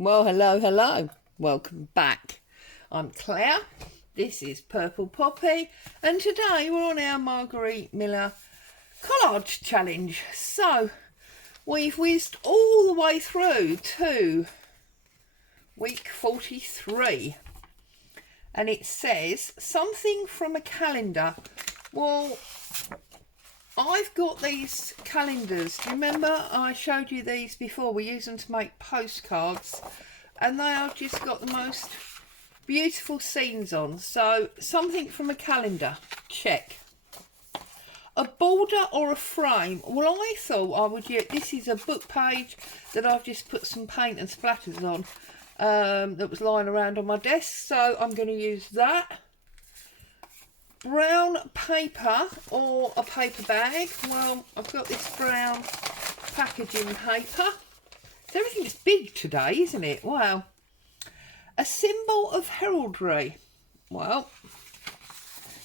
Well, hello. Welcome back. I'm Claire. This is Purple Poppy. And today we're on our Marguerite Miller collage challenge. So, we've whizzed all the way through to week 43. And it says, something from a calendar. Well, I've got these calendars. Do you remember I showed you these before? We use them to make postcards, and they have just got the most beautiful scenes on. So something from a calendar, check. A border or a frame. Well, I thought I would use, this is a book page that I've just put some paint and splatters on that was lying around on my desk, so I'm going to use that. Brown paper or a paper bag. Well, I've got this brown packaging paper. Everything's big today, isn't it? Wow. A symbol of heraldry. Well,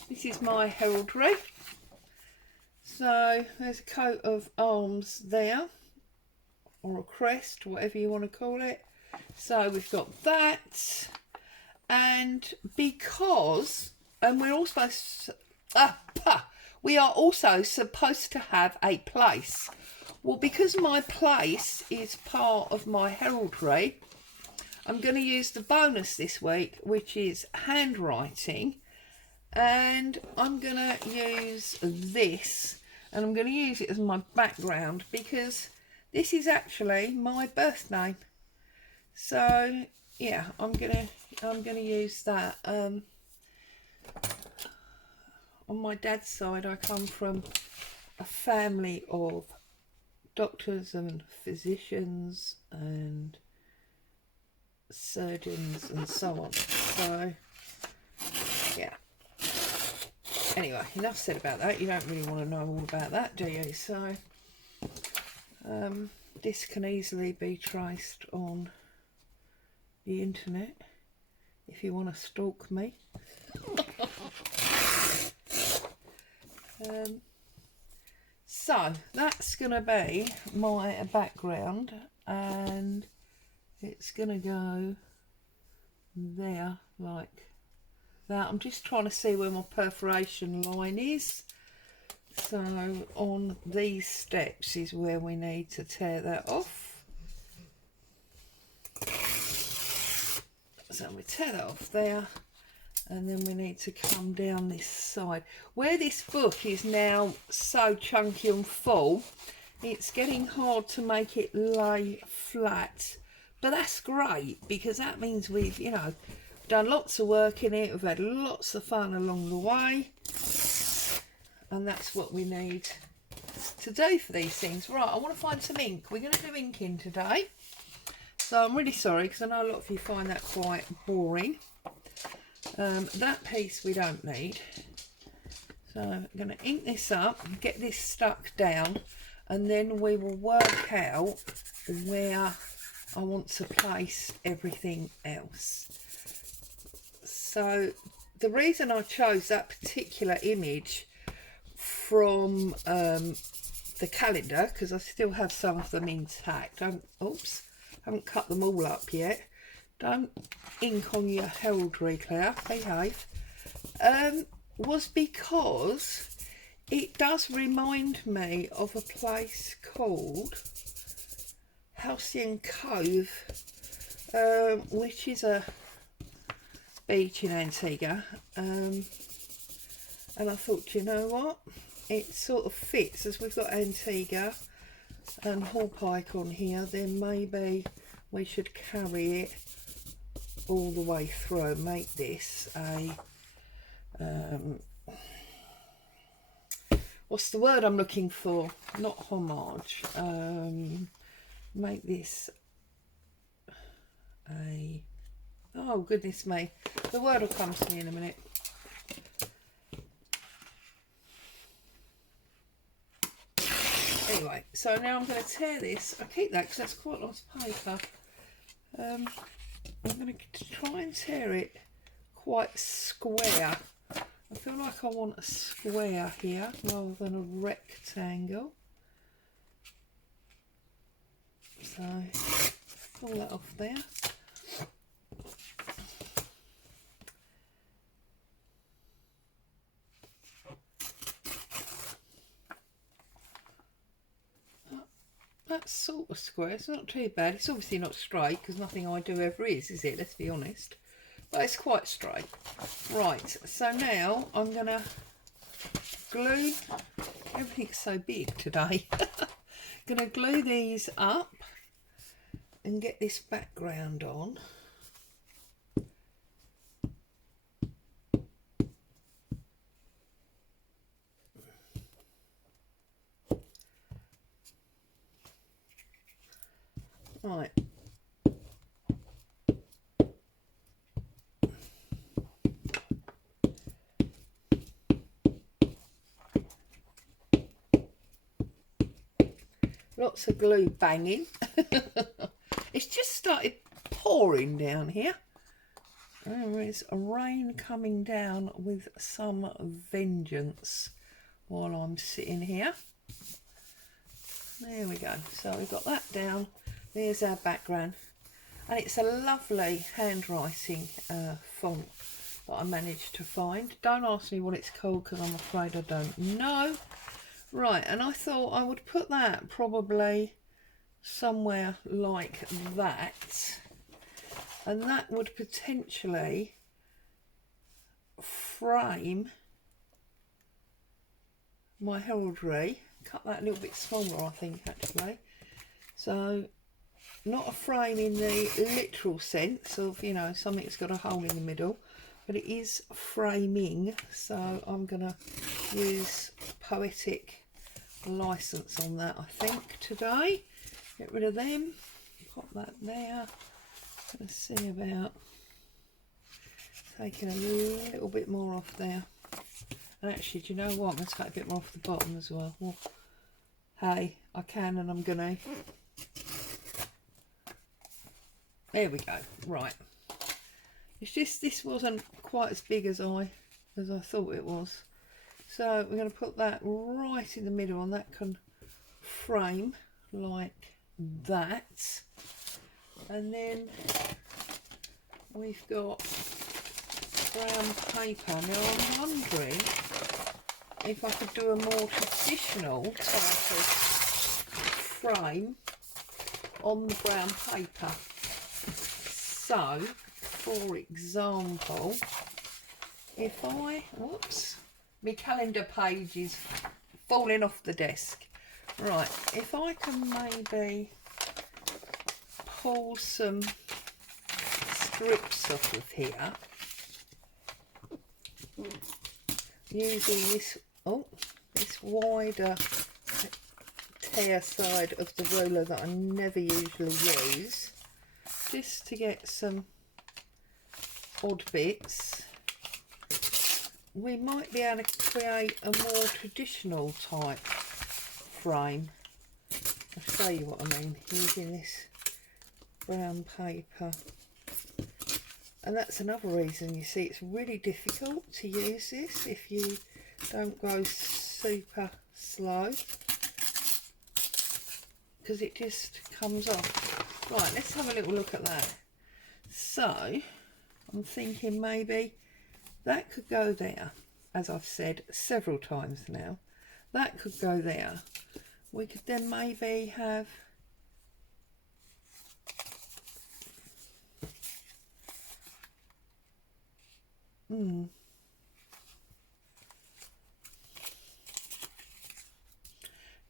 this is my heraldry. So there's a coat of arms there, or a crest, whatever you want to call it. So we've got that, and because and we're all supposed to, we are also supposed to have a place. Well, because my place is part of my heraldry, I'm going to use the bonus this week, which is handwriting. And I'm going to use this, and I'm going to use it as my background because this is actually my birthday. So yeah, I'm gonna use that. On my dad's side, I come from a family of doctors and physicians and surgeons and so on. So, yeah. Anyway, enough said about that. You don't really want to know all about that, do you? So, this can easily be traced on the internet if you want to stalk me. So that's going to be my background, and it's going to go there like that. I'm just trying to see where my perforation line is. So on these steps is where we need to tear that off. So we tear that off there. And then we need to come down this side. Where this book is now so chunky and full, it's getting hard to make it lay flat. But that's great, because that means we've, done lots of work in it. We've had lots of fun along the way. And that's what we need to do for these things. Right, I want to find some ink. We're going to do inking today. So I'm really sorry, because I know a lot of you find that quite boring. That piece we don't need, so I'm going to ink this up and get this stuck down, and then we will work out where I want to place everything else. So the reason I chose that particular image from the calendar, because I still have some of them intact. Haven't cut them all up yet. Don't ink on your heraldry, Claire, behave. Was because it does remind me of a place called Halcyon Cove, which is a beach in Antigua. And I thought, you know what? It sort of fits, as we've got Antigua and Hallpike on here, then maybe we should carry it all the way through, make this a what's the word I'm looking for, not homage, make this a, oh goodness me, the word will come to me in a minute. Anyway, so now I'm going to tear this. I keep that because that's quite a lot of paper. I'm going to try and tear it quite square. I feel like I want a square here rather than a rectangle. So pull that off there. of square. It's not too bad. It's obviously not straight because nothing I do ever is it? Let's be honest. But it's quite straight. Right, so now I'm going to glue, everything's so big today. Going to glue these up and get this background on. Right. Lots of glue banging. It's just started pouring down here. There is a rain coming down with some vengeance while I'm sitting here. There we go. So we've got that down. There's our background. And it's a lovely handwriting font that I managed to find. Don't ask me what it's called because I'm afraid I don't know. Right, and I thought I would put that probably somewhere like that, and that would potentially frame my heraldry. Cut that a little bit smaller, I think, actually. So not a frame in the literal sense of, you know, something that's got a hole in the middle, but it is framing. So I'm gonna use poetic license on that, I think, today. Get rid of them, pop that there. Let's see about taking a little bit more off there. And actually, do you know what, I'm going to take a bit more off the bottom as well. Well, hey, I can, and I'm gonna. There we go. Right, it's just this wasn't quite as big as I thought it was. So we're going to put that right in the middle, and that can frame like that. And then we've got brown paper. Now I'm wondering if I could do a more traditional type of frame on the brown paper. So, for example, if I, whoops, my calendar page is falling off the desk. Right, if I can maybe pull some strips off of here, using this, this wider tear side of the ruler that I never usually use, just to get some odd bits. We might be able to create a more traditional type frame. I'll show you what I mean, using this brown paper. And that's another reason, you see, it's really difficult to use this if you don't go super slow, because it just comes off. Right, let's have a little look at that. So I'm thinking maybe that could go there, as I've said several times now. That could go there. We could then maybe have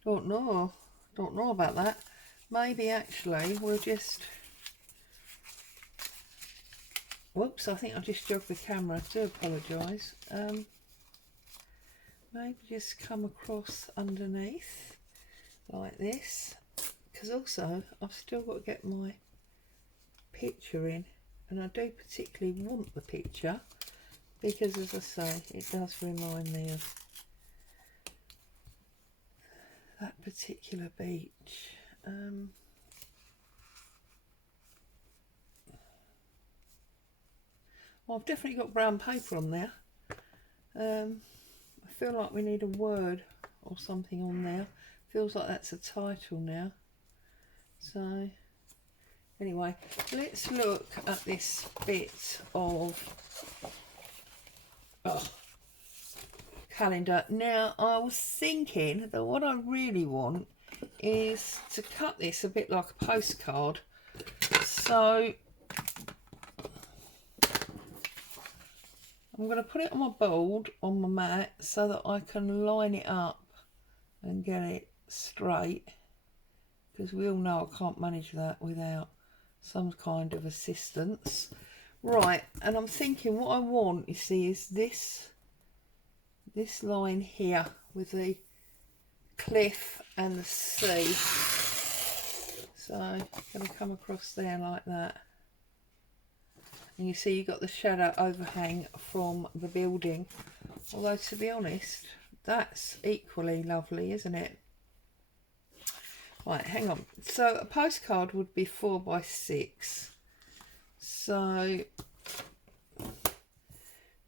don't know about that. Maybe actually we'll just, whoops, I think I just jogged the camera, I do apologise. Maybe just come across underneath like this, because also I've still got to get my picture in, and I do particularly want the picture because, as I say, it does remind me of that particular beach. Well, I've definitely got brown paper on there. I feel like we need a word or something on there. Feels like that's a title now. So anyway, let's look at this bit of calendar. Now I was thinking that what I really want is to cut this a bit like a postcard. So I'm going to put it on my board, on my mat, so that I can line it up and get it straight, because we all know I can't manage that without some kind of assistance. Right, and I'm thinking what I want, you see, is this line here with the cliff and the sea. So I'm going to come across there like that. And you see you've got the shadow overhang from the building. Although, to be honest, that's equally lovely, isn't it? Right, hang on. So a postcard would be 4 by 6. So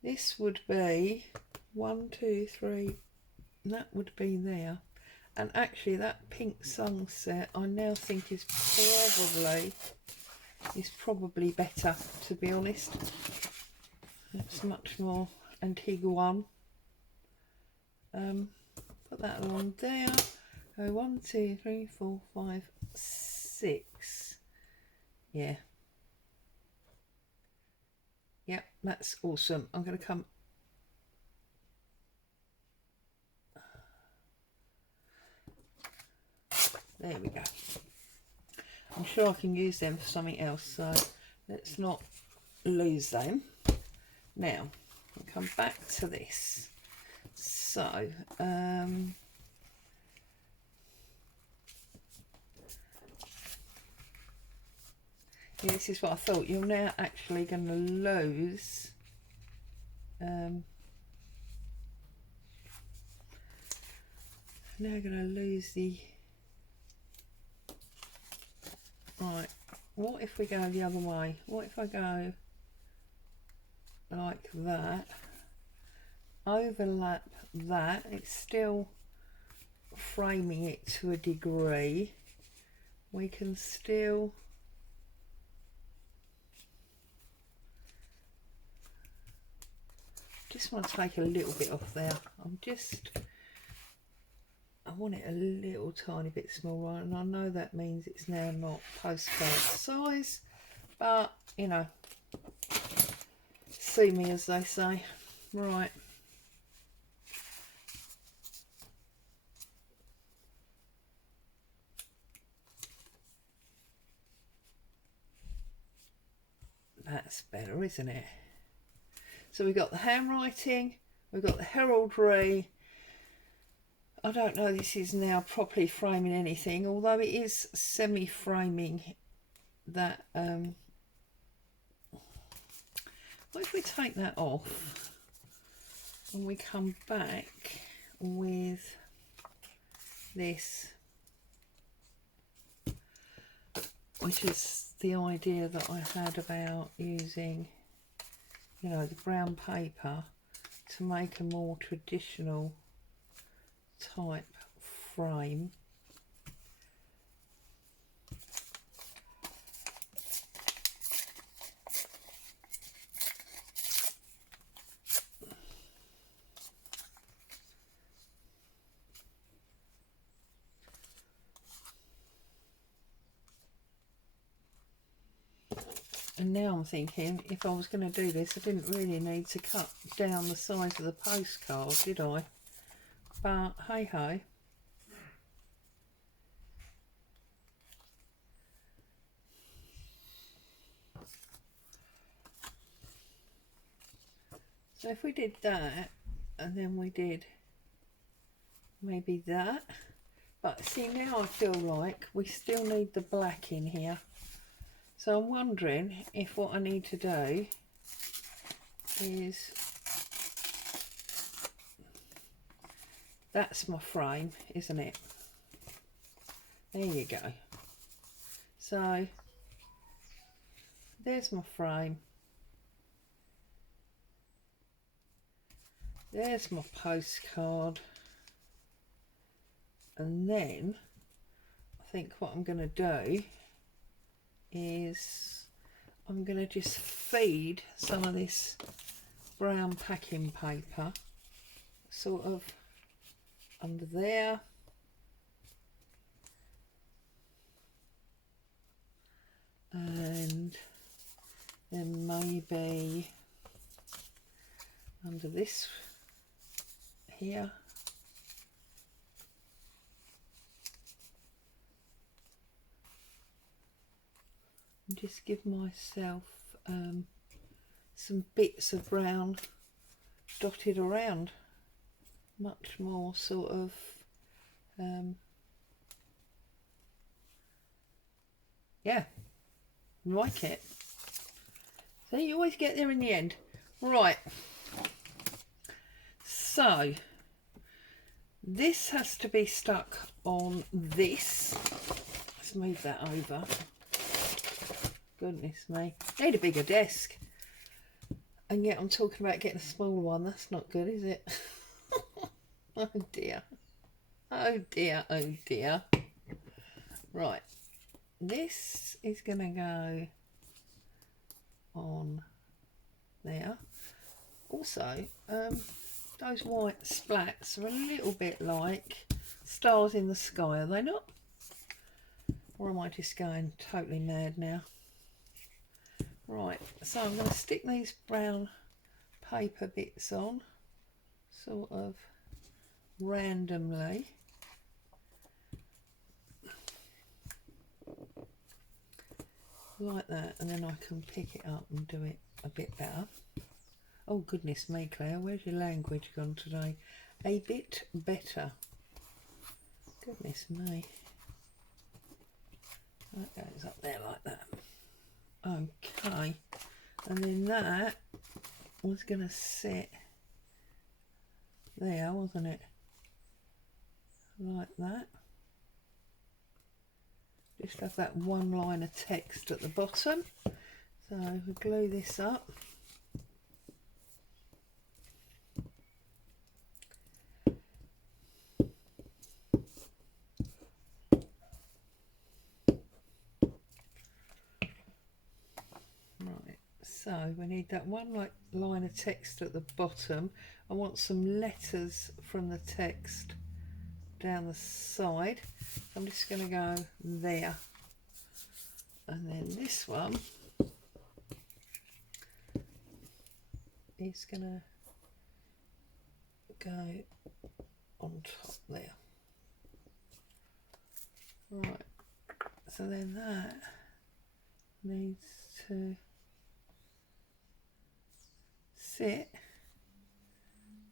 this would be 1, 2, 3. That would be there. And actually that pink sunset I now think is probably better, to be honest. It's much more Antiguan. Put that along there. Go 1, 2, 3, 4, 5, 6. Yeah. Yep, that's awesome. I'm going to come. There we go. I'm sure I can use them for something else, so let's not lose them. Now, I'll come back to this. So, yeah, this is what I thought. You're now actually going to lose now going to lose the... Right, what if we go the other way? What if I go like that, overlap that? It's still framing it to a degree. We can still... just want to take a little bit off there. I want it a little tiny bit smaller, and I know that means it's now not postcard size, but you know, see me, as they say. Right, that's better, isn't it? So we've got the handwriting, we've got the heraldry. I don't know, this is now properly framing anything, although it is semi-framing that. What if we take that off and we come back with this, which is the idea that I had about using, you know, the brown paper to make a more traditional type frame. And now I'm thinking, if I was going to do this, I didn't really need to cut down the size of the postcard, did I? But hey ho. So if we did that, and then we did maybe that, but see, now I feel like we still need the black in here. So I'm wondering if what I need to do is, that's my frame, isn't it? There you go. So there's my frame. There's my postcard. And then I think what I'm going to do is I'm going to just feed some of this brown packing paper sort of under there, maybe under this here. And just give myself some bits of brown dotted around, much more sort of yeah, like it. So you always get there in the end. Right, so this has to be stuck on this. Let's move that over. Goodness me, need a bigger desk. And yet I'm talking about getting a smaller one. That's not good, is it? Oh dear. Oh dear, oh dear. Right, this is going to go on there. Also, those white splats are a little bit like stars in the sky, are they not? Or am I just going totally mad now? Right, so I'm going to stick these brown paper bits on, sort of randomly. Like that, and then I can pick it up and do it a bit better. Oh goodness me, Claire, where's your language gone today? A bit better. Goodness me. That goes up there like that. Okay, and then that was going to sit there, wasn't it? Like that. Just have that one line of text at the bottom. So we glue this up. Right, so we need that one line of text at the bottom. I want some letters from the text down the side. I'm just going to go there, and then this one is going to go on top there. Right, so then that needs to sit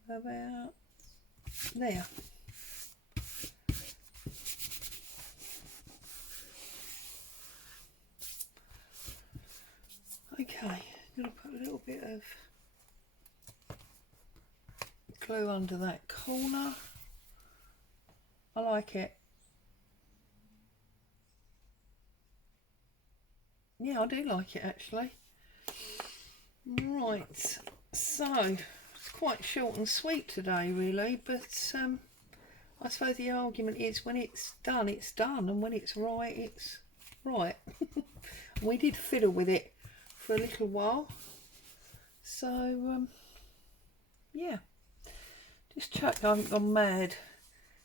about there. Okay, I'm going to put a little bit of glue under that corner. I like it. Yeah, I do like it actually. Right, so it's quite short and sweet today really, but I suppose the argument is when it's done, and when it's right, it's right. We did fiddle with it for a little while, so yeah, just check I haven't gone mad.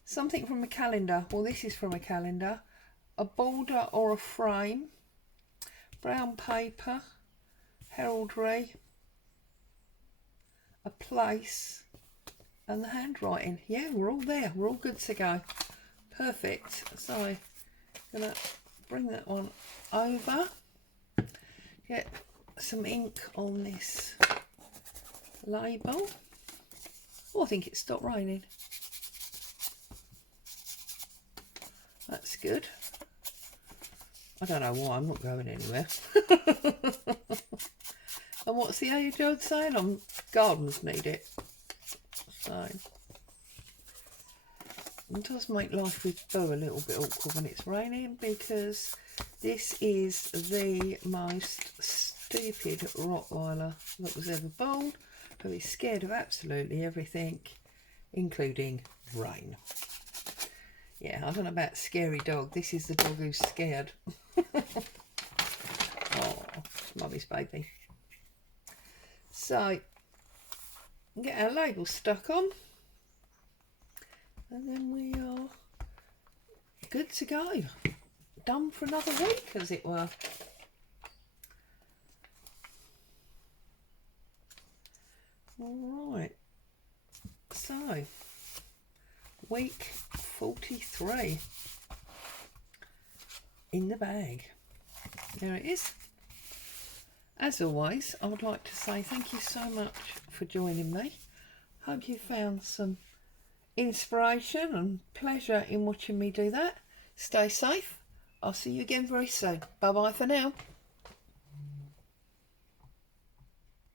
Something from a calendar. Well, this is from a calendar. A border or a frame, brown paper, heraldry, a place, and the handwriting. Yeah, we're all there. We're all good to go. Perfect. So I'm going to bring that one over. Get some ink on this label. Oh, I think it stopped raining. That's good. I don't know why, I'm not going anywhere. And what's the age-old saying? Gardens need it. So it does make life with Boo a little bit awkward when it's raining, because this is the most stupid Rottweiler that was ever born, who is scared of absolutely everything, including rain. Yeah, I don't know about scary dog. This is the dog who's scared. Oh, mummy's baby. So, get our label stuck on, and then we are good to go. Done for another week, as it were. All right, so week 43 in the bag. There it is. As always, I would like to say thank you so much for joining me. Hope you found some inspiration and pleasure in watching me do that. Stay safe. I'll see you again very soon. Bye bye for now.